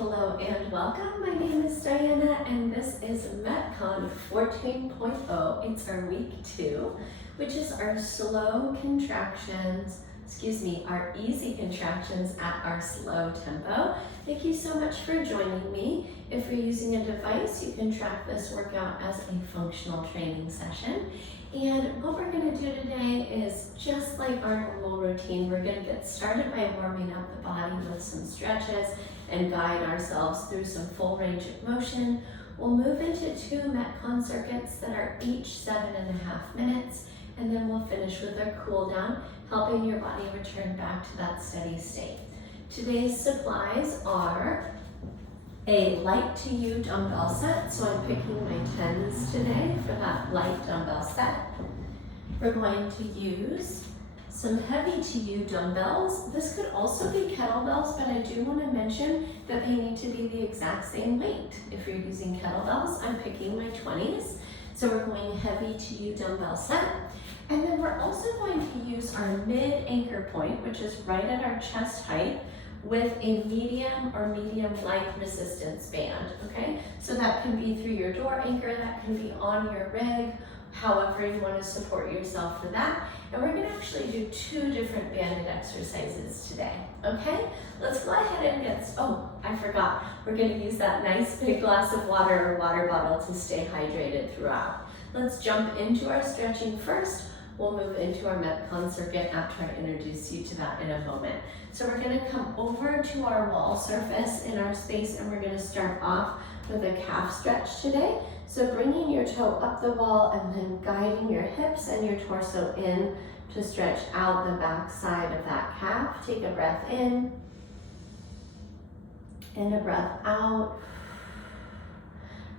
Hello and welcome. My name is Diana and this is MetCon 14.0. It's our week 2, which is our slow contractions, our easy contractions at our slow tempo. Thank you so much for joining me. If you're using a device, you can track this workout as a functional training session. And what we're going to do today is just like our normal routine. We're going to get started by warming up the body with some stretches and guide ourselves through some full range of motion. We'll move into 2 MetCon circuits that are each 7.5 minutes, and then we'll finish with our cool down, helping your body return back to that steady state. Today's supplies are a light to you dumbbell set, so I'm picking my 10s today for that light dumbbell set. We're going to use some heavy to you dumbbells. This could also be kettlebells, but I do want to mention that they need to be the exact same weight. If you're using kettlebells, I'm picking my 20s. So we're going heavy to you dumbbell set. And then we're also going to use our mid anchor point, which is right at our chest height, with a medium or medium light resistance band, okay? So that can be through your door anchor, that can be on your rig, however you want to support yourself for that. And we're going to actually do 2 different banded exercises today, okay? Let's go ahead and I forgot. We're going to use that nice big glass of water or water bottle to stay hydrated throughout. Let's jump into our stretching first. We'll move into our MetCon circuit after I introduce you to that in a moment. So we're going to come over to our wall surface in our space, and we're going to start off with a calf stretch today. So bringing your toe up the wall and then guiding your hips and your torso in to stretch out the back side of that calf. Take a breath in and a breath out.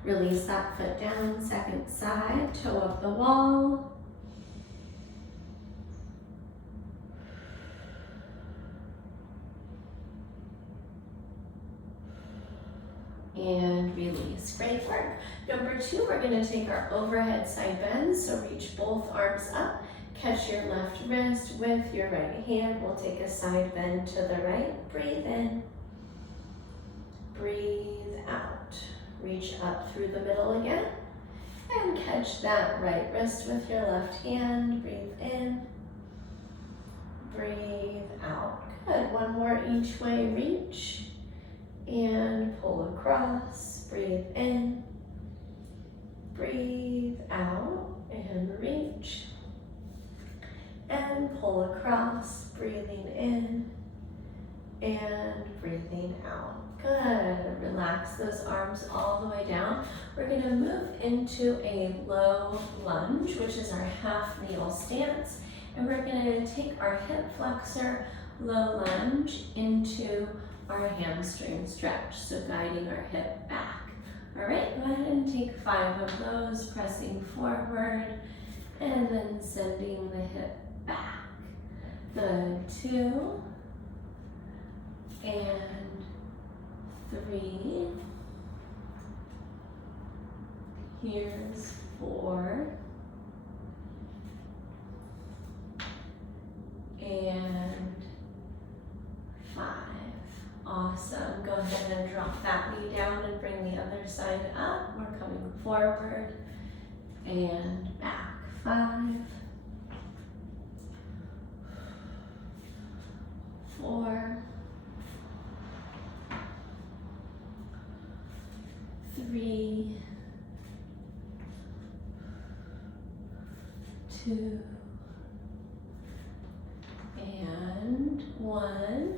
Release that foot down, second side, toe up the wall. And release. Great work. Number 2, we're going to take our overhead side bends. So reach both arms up, catch your left wrist with your right hand. We'll take a side bend to the right. Breathe in. Breathe out. Reach up through the middle again. And catch that right wrist with your left hand. Breathe in. Breathe out. Good. One more each way. Reach. And pull across, breathe in, breathe out, and reach, and pull across, breathing in, and breathing out. Good, relax those arms all the way down. We're gonna move into a low lunge, which is our half kneel stance, and we're gonna take our hip flexor, low lunge into our hamstring stretch, so guiding our hip back. All right, go ahead and take 5 of those, pressing forward and then sending the hip back. Good, 2 and 3. Here's 4 and 5. Awesome. Go ahead and drop that knee down and bring the other side up. We're coming forward and back. 5, 4, 3, 2, and 1.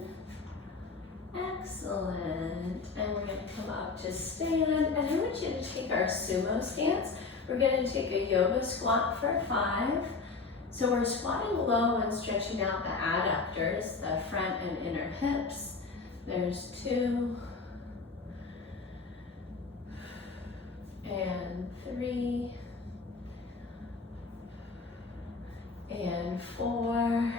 Excellent. And we're going to come up to stand. And I want you to take our sumo stance. We're going to take a yoga squat for 5. So we're squatting low and stretching out the adductors, the front and inner hips. There's 2 and 3 and 4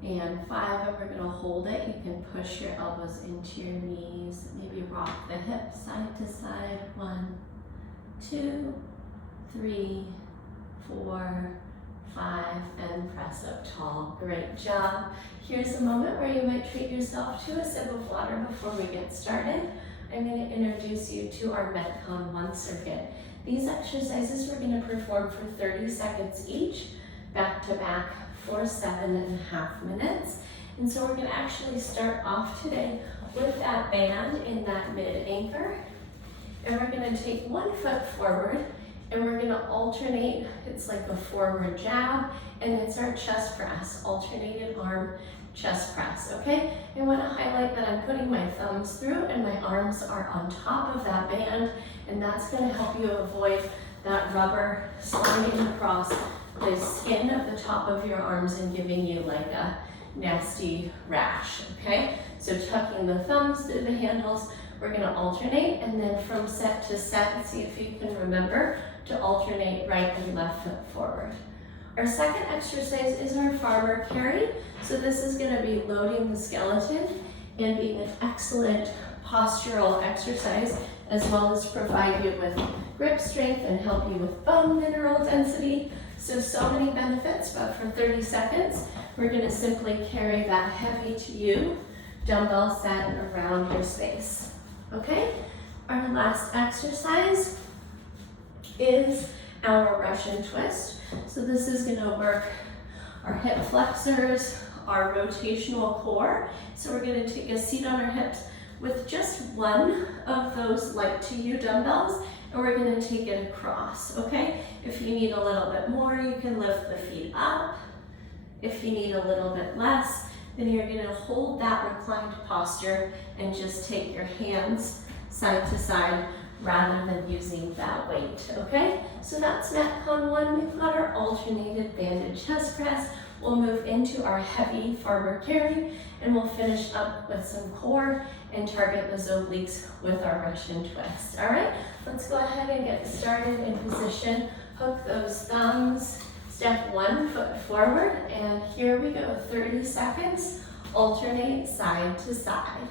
and 5, and we're going to hold it. You can push your elbows into your knees, maybe rock the hips side to side. 1, 2, 3, 4, 5, and press up tall. Great job. Here's a moment where you might treat yourself to a sip of water before we get started. I'm going to introduce you to our MetCon 1 circuit. These exercises we're going to perform for 30 seconds each, back to back for 7.5 minutes. And so we're going to actually start off today with that band in that mid anchor. And we're going to take one foot forward and we're going to alternate. It's like a forward jab and it's our chest press, alternated arm chest press, okay? I want to highlight that I'm putting my thumbs through and my arms are on top of that band, and that's going to help you avoid that rubber sliding across the skin of the top of your arms and giving you like a nasty rash, okay? So tucking the thumbs through the handles, we're going to alternate, and then from set to set, see if you can remember to alternate right and left foot forward. Our second exercise is our farmer carry. So this is going to be loading the skeleton and being an excellent postural exercise, as well as provide you with grip strength and help you with bone mineral density. So many benefits, but for 30 seconds, we're going to simply carry that heavy to you dumbbell set around your space. Okay? Our last exercise is our Russian twist. So this is going to work our hip flexors, our rotational core. So we're going to take a seat on our hips with just one of those light to you dumbbells, and we're going to take it across, okay? If you need a little bit more, you can lift the feet up. If you need a little bit less, then you're going to hold that reclined posture and just take your hands side to side rather than using that weight, okay? So that's MetCon 1. We've got our alternated banded chest press. We'll move into our heavy farmer carry, and we'll finish up with some core and target those obliques with our Russian twist. All right, let's go ahead and get started in position. Hook those thumbs, step 1 foot forward, and here we go, 30 seconds. Alternate side to side.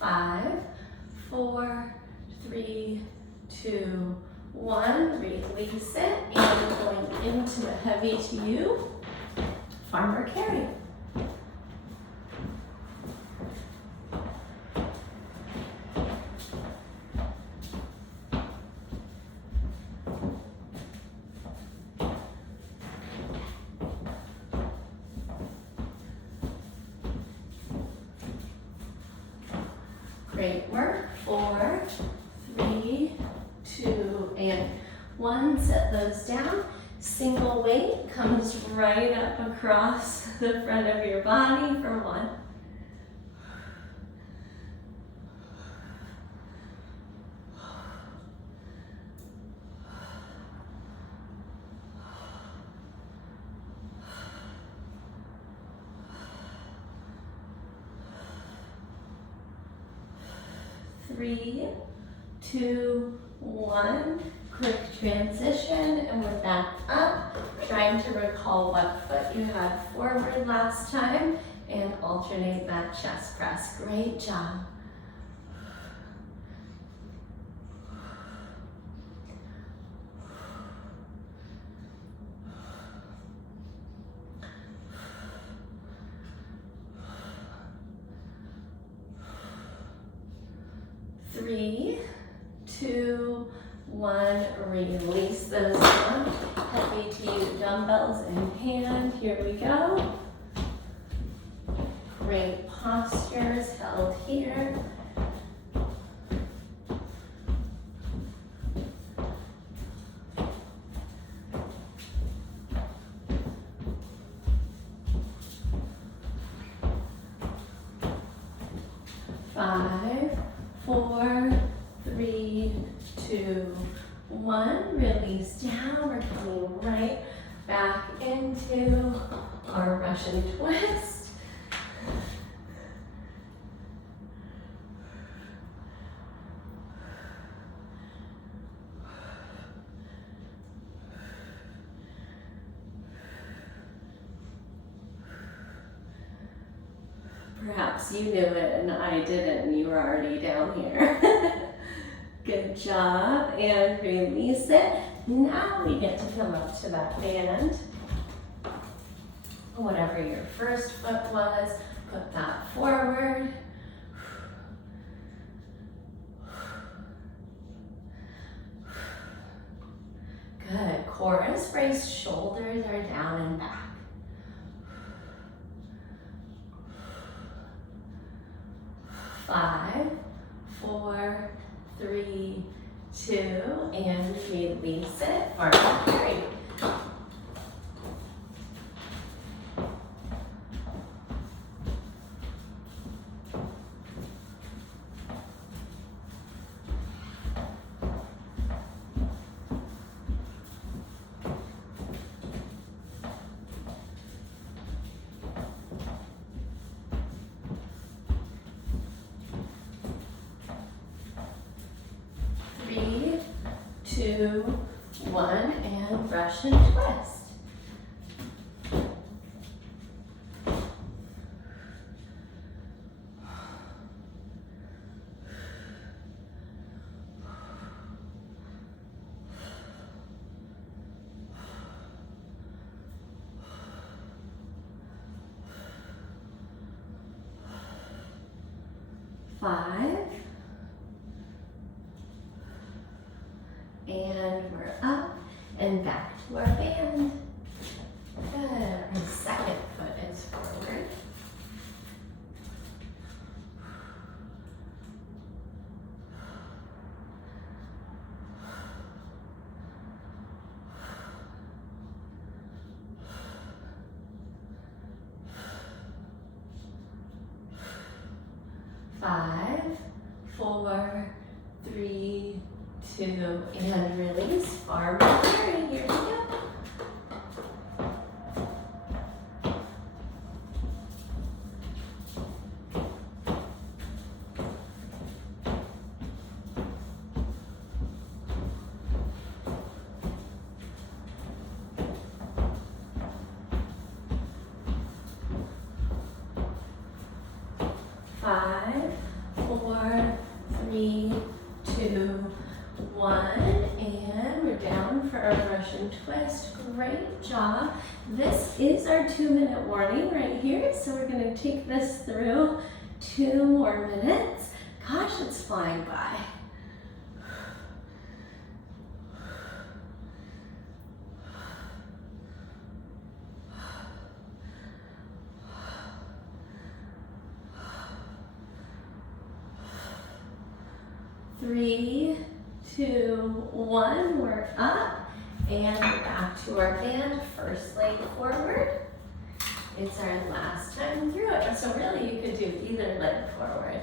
Five, 4, 3, 2, 1. Release it, and we're going into a heavy to you farmer carry. Great work. 4, 3, 2, and 1. Set those down. Single weight comes right up across the front of your body for 1. Three, 2, 1. Quick transition, and we're back up. Trying to recall what foot you had forward last time and alternate that chest press. Great job. Three, 2, 1, release those down. Heavy to you dumbbells in hand. Here we go. Great postures held here. Five, 4, 3, 2, 1. Release down. We're coming right back into our Russian twist. Perhaps you knew it and I didn't and you were already down here. Good job, and release it. Now we get to come up to that band. Whatever your first foot was, put that forward. Good, chorus brace, shoulders are down and back. 5, 4, 3, 2, and release it, farmer's carry. Three, 2, 1, and brush and twist. Five. And we're up and back to our band. Good. Our second foot is forward. Five, 4, 3, 2, and release, farmer's carry. Here we go. Five, 4, 3, 2, 1, and we're down for our brush and twist. Great job. This is our 2-minute warning right here, so we're going to take this through 2 more minutes. Gosh, it's flying by. Three, 2, 1, we're up and we're back to our band. First leg forward. It's our last time through it, so really you could do either leg forward.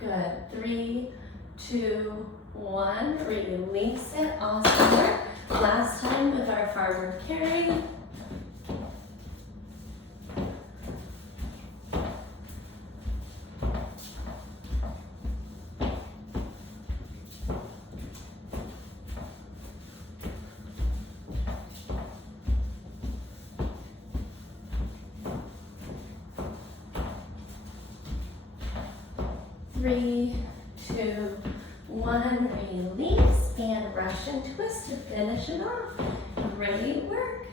Good. 3, 2, 1. Release it. Awesome work. Last time with our farmer carry. Three, 2, 1, release, and brush and twist to finish it off. Great work.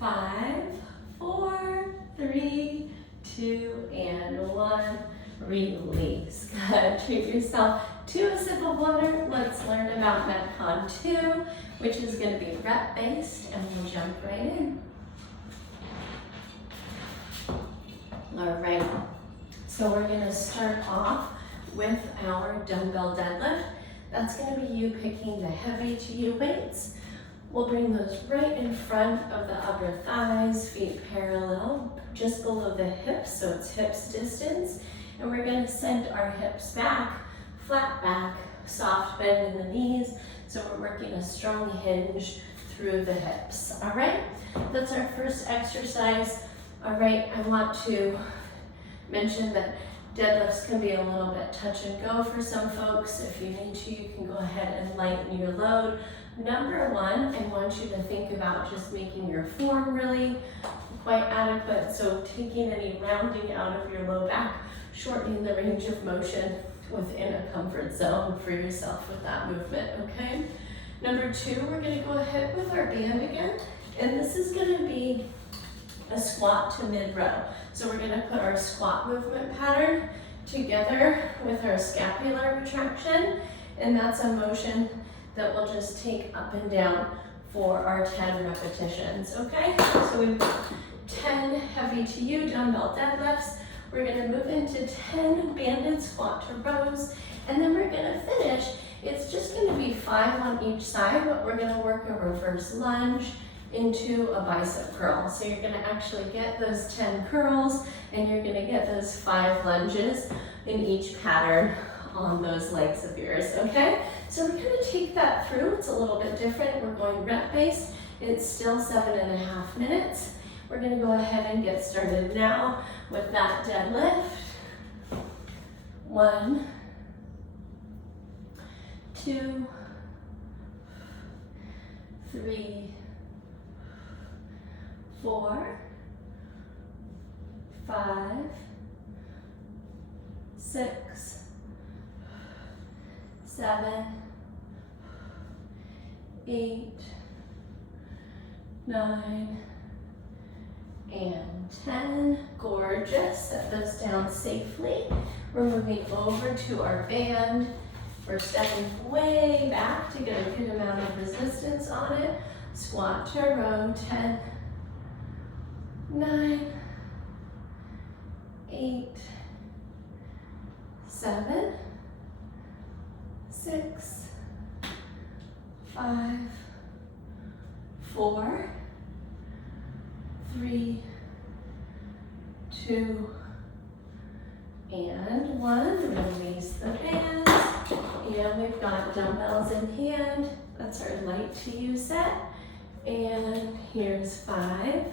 Five, 4, 3, 2, and 1. Release. Good. Treat yourself to a sip of water. Let's learn about MetCon 2, which is going to be rep based, and we'll jump right in. All right. So we're going to start off with our dumbbell deadlift. That's gonna be you picking the heavy to you weights. We'll bring those right in front of the upper thighs, feet parallel, just below the hips, so it's hips distance. And we're gonna send our hips back, flat back, soft bend in the knees. So we're working a strong hinge through the hips, all right? That's our first exercise. All right, I want to mention that deadlifts can be a little bit touch and go for some folks. If you need to, you can go ahead and lighten your load. Number one, I want you to think about just making your form really quite adequate. So taking any rounding out of your low back, shortening the range of motion within a comfort zone for yourself with that movement, okay? Number two, we're gonna go ahead with our band again. And this is gonna be a squat to mid-row. So we're gonna put our squat movement pattern together with our scapular retraction. And that's a motion that we'll just take up and down for our 10 repetitions, okay? So we've got 10 heavy to you dumbbell deadlifts. We're gonna move into 10 banded squat to rows, and then we're gonna finish. It's just gonna be 5 on each side, but we're gonna work a reverse lunge into a bicep curl. So you're gonna actually get those 10 curls, and you're gonna get those 5 lunges in each pattern on those legs of yours, okay? So we're gonna take that through. It's a little bit different. We're going rep based. It's still 7.5 minutes. We're gonna go ahead and get started now with that deadlift. 1, 2, 3, 4, 5, 6, 7, 8, 9, and 10. Gorgeous. Set those down safely. We're moving over to our band. We're stepping way back to get a good amount of resistance on it. Squat to row. 10, 9, 8, 7, 6, 5, 4, 3, 2, and 1. Release the bands. And we've got dumbbells in hand. That's our light to you set. And here's 5,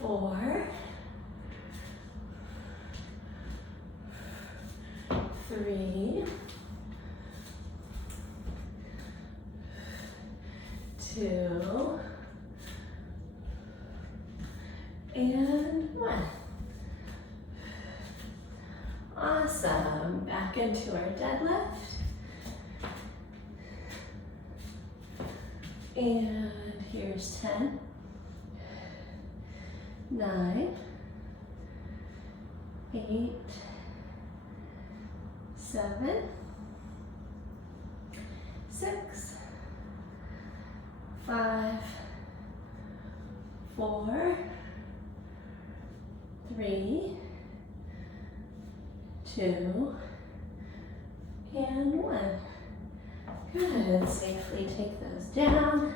4, 3, 2, and 1. Awesome. Back into our deadlift. And here's 10, 9, 8, 7, 6, 5, 4, 3, 2, and 1. Good. Safely take those down.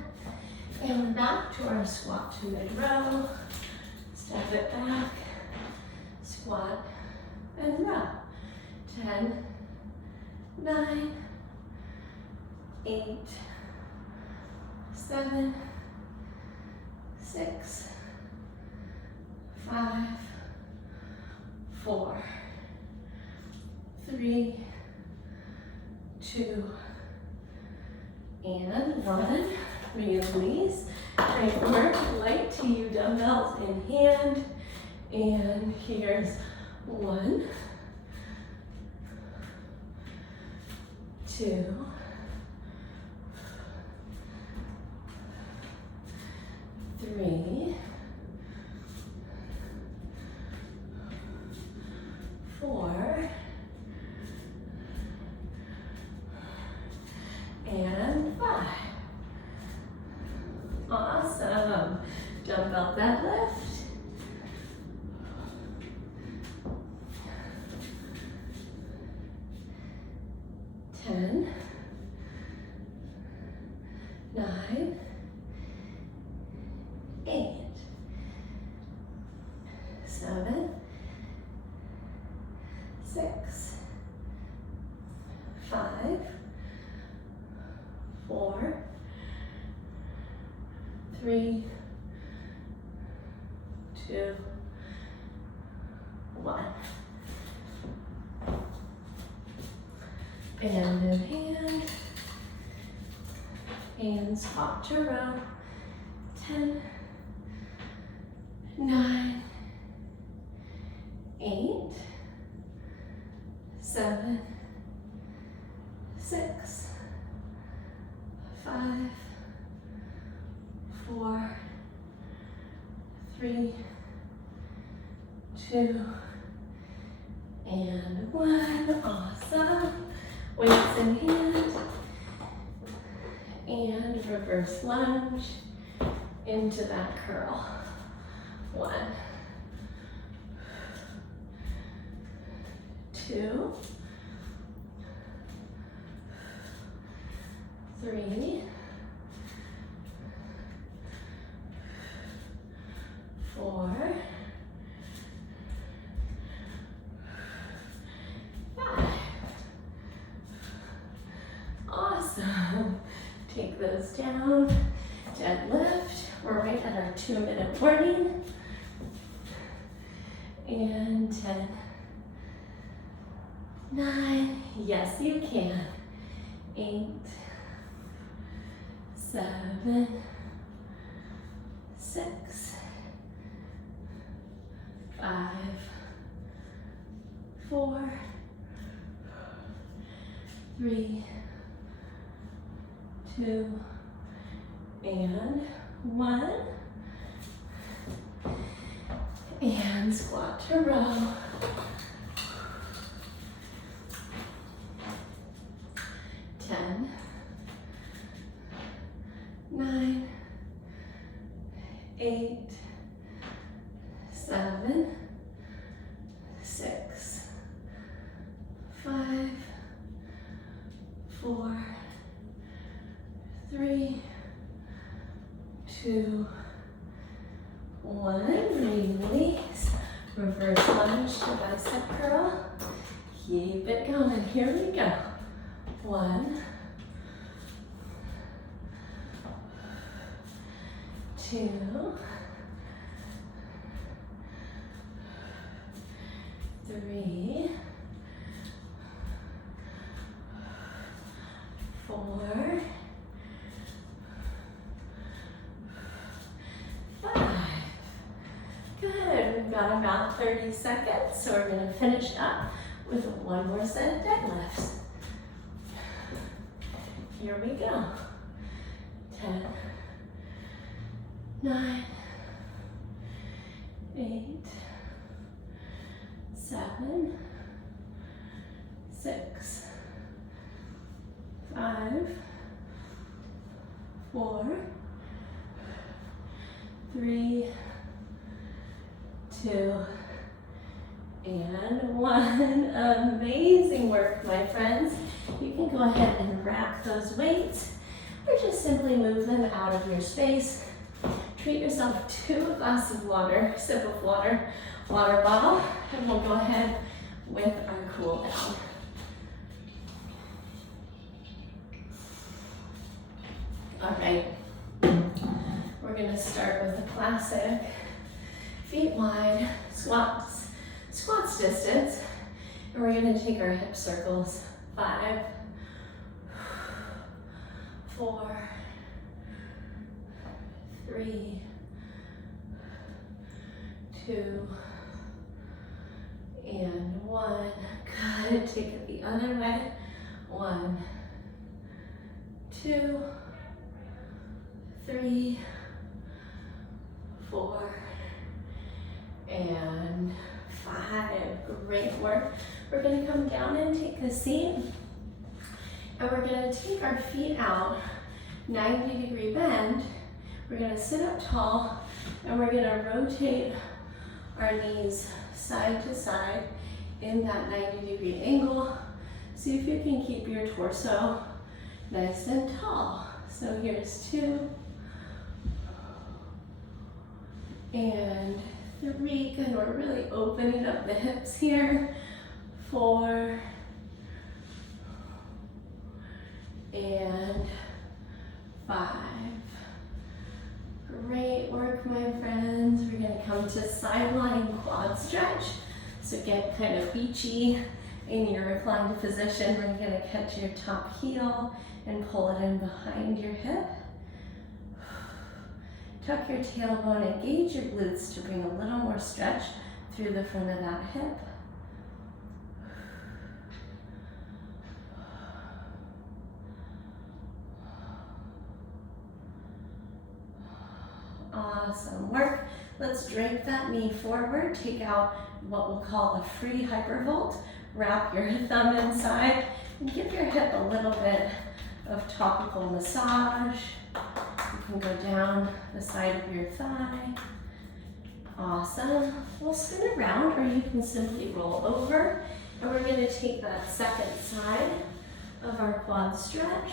And we're back to our squat to mid-row. Step it back. Squat and row. 10, 9, 8, 7, 6, 5, 4, 3, 2, and 1. Release. Great work. Light to you dumbbells in hand. And here's 1, 2, 3, 4, and 5. Awesome. Dumbbell deadlift. 10, 9, 8, 7, 6, 5, 4, 3, 2, 1. Band in hand, and squat to row. 10, 9, 8, 7, 6, 5, 4, 3, 2, and 1. Awesome. Weights in hand, and reverse lunge into that curl. 1, 2, 3, 4, 5. Awesome. Take those down. Deadlift. We're right at our 2-minute warning. And 10, 9. Yes, you can. 8, 7, 6, 5, 4, 3, 2, and 1. And squat to row. 10, 9, 8, 7, 6, 5, 4, 3, 2, 1. Release. Reverse lunge to bicep curl. Keep it going. Here we go. 1, 2, 3, 4, 5. Good. We've got about 30 seconds, so we're going to finish up with one more set of deadlifts. Here we go. 10, 9, 8, 7, 6, 5, 4, 3, 2, and 1. Amazing work, my friends. You can go ahead and rack those weights or just simply move them out of your space. Treat yourself to a glass of water, sip of water, water bottle, and we'll go ahead with our cool down. All right, we're gonna start with a classic feet wide squats distance, and we're gonna take our hip circles. 5, 4, 3, 2, and 1. Good. Take it the other way. 1, 2, 3, 4, and 5. Great work. We're going to come down and take a seat, and we're going to take our feet out, 90-degree bend. We're going to sit up tall, and we're going to rotate our knees side to side in that 90-degree angle. See if you can keep your torso nice and tall. So here's 2 and 3. Good, we're really opening up the hips here. 4 and 5. Great work, my friends. We're gonna come to sideline quad stretch. So get kind of beachy in your reclined position. We're gonna catch your top heel and pull it in behind your hip. Tuck your tailbone, engage your glutes to bring a little more stretch through the front of that hip. Awesome work. Let's drape that knee forward. Take out what we'll call a free hypervolt. Wrap your thumb inside and give your hip a little bit of topical massage. You can go down the side of your thigh. Awesome. We'll spin around, or you can simply roll over. And we're going to take that second side of our quad stretch.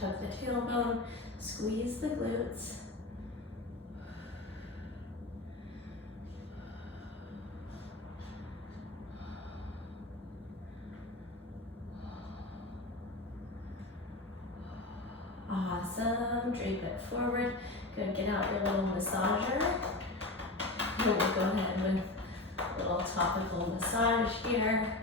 Tuck the tailbone, squeeze the glutes. Awesome. Drape it forward. Good. Get out your little massager. And we'll go ahead with a little topical massage here.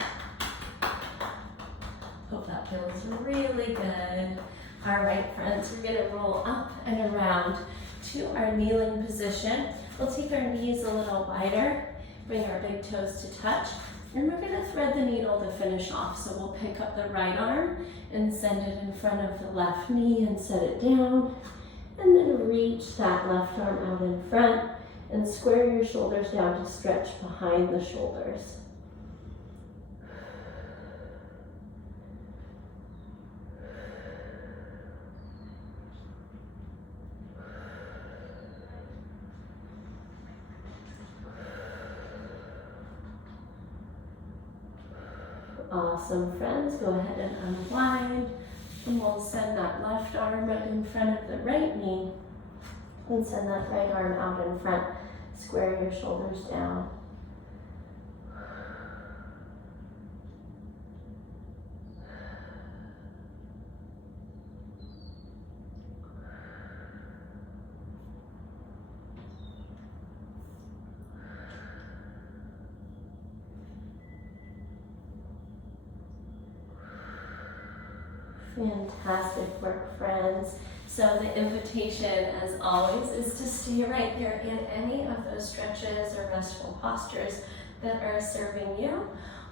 Hope that feels really good. All right, friends, we're going to roll up and around to our kneeling position. We'll take our knees a little wider, bring our big toes to touch, and we're going to thread the needle to finish off. So we'll pick up the right arm and send it in front of the left knee and set it down, and then reach that left arm out in front and square your shoulders down to stretch behind the shoulders. Awesome, friends. Go ahead and unwind, and we'll send that left arm right in front of the right knee and send that right arm out in front. Square your shoulders down. Fantastic work, friends. So the invitation, as always, is to stay right here in any of those stretches or restful postures that are serving you,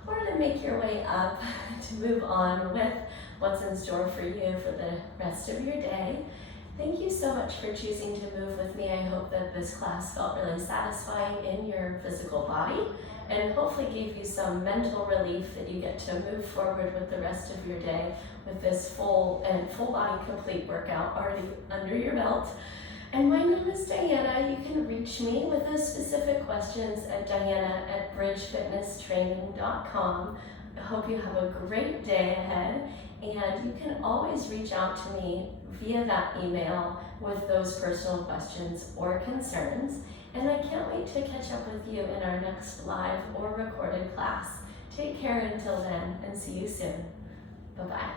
or to make your way up to move on with what's in store for you for the rest of your day. Thank you so much for choosing to move with me. I hope that this class felt really satisfying in your physical body and hopefully gave you some mental relief that you get to move forward with the rest of your day with this full body complete workout already under your belt. And my name is Diana. You can reach me with those specific questions at diana@bridgefitnesstraining.com. I hope you have a great day ahead, and you can always reach out to me via that email with those personal questions or concerns. And I can't wait to catch up with you in our next live or recorded class. Take care until then, and see you soon. Bye-bye.